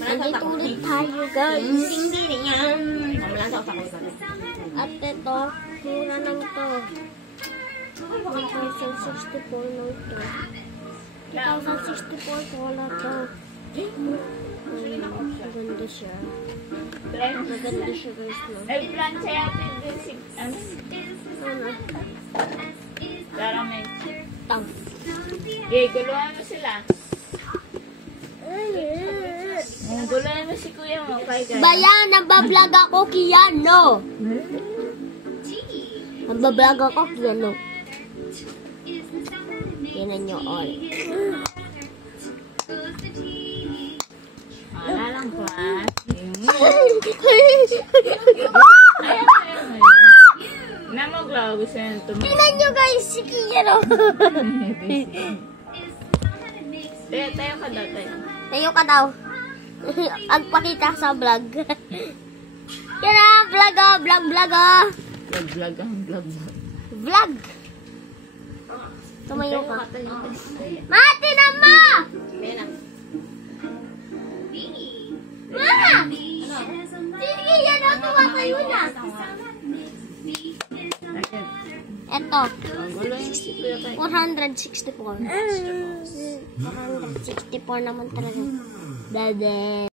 Nandito ulit tayo, guys. Hindi rin yan. At ito, mura lang to. 1,064 lang to. 2,064 wala to. Maganda siya. Maganda siya, guys. Ay, plancha natin din si... Ano? Caramel. Tang. Okay, guluhan mo sila. Guluhan mo si kuya mo. Bayan, nabablog ako, Kiano. Nabablog ako, Kiano. Tinan nyo all. Wala lang po, ha? Namaglaw, gusto yan tumulong. Tinan nyo, guys, si Kiano. Tayo ka daw, tayo. Tayo ka daw. Agpakita sa vlog. Yan na, vlog oh, vlog, vlog oh. Vlog ang vlog. Vlog. Tumayo ka. Mati na ma! Ma! Sige, yan o, tumatayo na. Eto. Guluhan si kuya tayo. 464. 464 naman talaga. Dade.